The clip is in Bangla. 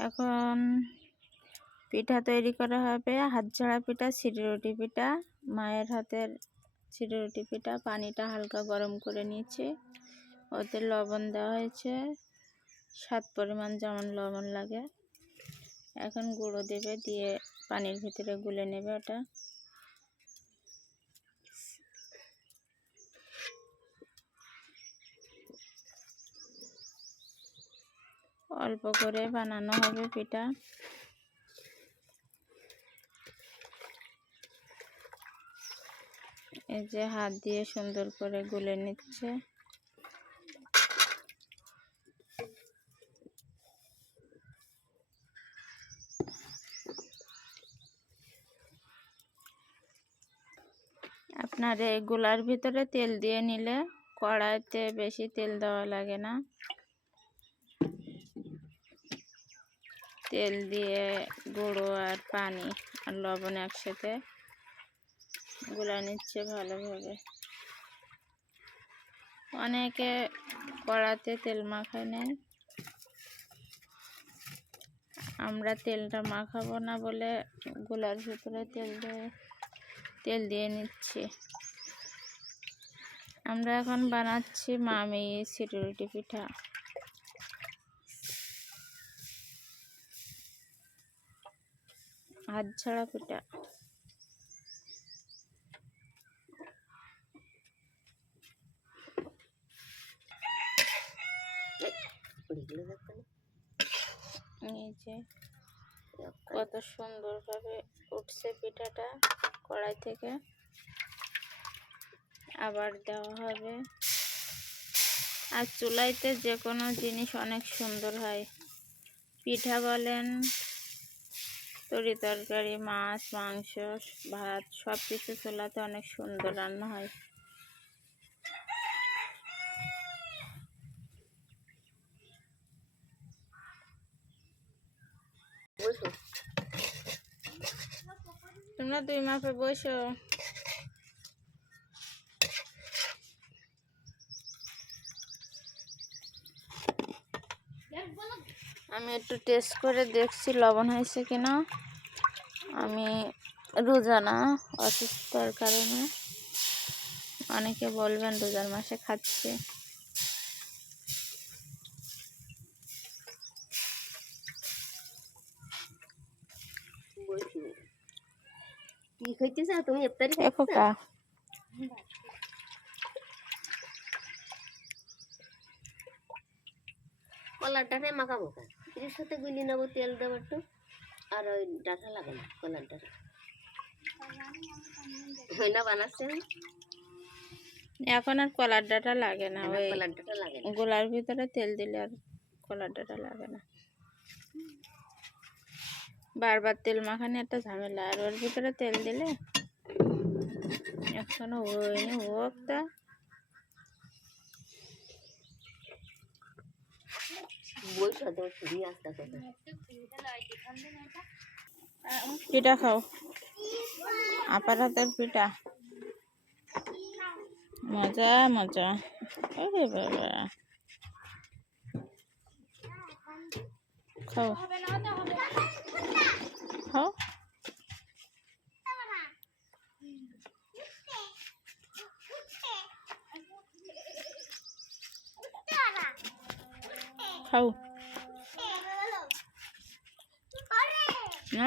এখন পিঠা তৈরি করা হবে। হাত ঝাড়া পিঠা রুটি পিঠা, মায়ের হাতের রুটি পিঠা। পানিটা হালকা গরম করে নিয়েছি। ওতে লবণ দেওয়া হয়েছে। স্বাদ পরিমাণ যেমন লবণ লাগে। এখন গুঁড়ো দেবে, দিয়ে পানির ভিতরে গুলে নেবে ওটা। অল্প করে বানানো হবে পিঠা। এই যে হাত দিয়ে সুন্দর করে গুলে নিচ্ছে। আপনার এই গুলার ভিতরে তেল দিয়ে নিলে কড়াইতে বেশি তেল দেওয়া লাগে না। তেল দিয়ে, গুঁড়ো আর পানি আর লবণ একসাথে গুলা নিচ্ছে ভালোভাবে। অনেকে কড়াতে তেল মাখায় নেয় আমরা তেলটা মাখাবো না বলে গোলার ভিতরে তেল দিয়ে তেল দিয়ে নিচ্ছি। আমরা এখন বানাচ্ছি মামি সিকিউরিটি পিঠা। হাত ছাড়া পিঠা এই যে কত সুন্দরভাবে উঠছে পিঠাটা কড়াই থেকে। আবার দেওয়া হবে। আর চুলাইতে যে কোনো জিনিস অনেক সুন্দর হয়। পিঠা বলেন তরি তরকারি মাছ মাংস ভাত সব কিছু চুলাতে অনেক সুন্দর রান্না হয়। তোমরা দুই মাপে বসো। আমি একটু টেস্ট করে দেখছি লবণ হয়েছে কিনা। আমি রোজা না অসুস্থর কারণে অনেকে বলবেন রোজার মাসে খাচ্ছে। তুমি ইফতারি কলার ডাঁটায় মাখাবো কেন এর সাথে গুলি নেব তেল দেবো একটু। আর ওই ডাঁটা লাগে না কলার ডাঁটা হয় না বানাচ্ছে? এখন আর কলার ডাটা লাগে না ওই কলার ডাঁটা লাগে না। গোলার ভিতরে তেল দিলে আর কলার ডাটা লাগে না। বারবার তেল মাখানি একটা ঝামেলা আর ওর ভিতরে তেল দিলে এখনও হয়নি হোক তা বই সাথে ছুরি আসতে হবে পিঠা খাও। আপার হাতের পিঠা। মজা মজা। ওরে বাবা। খাও। খাও। খাও। না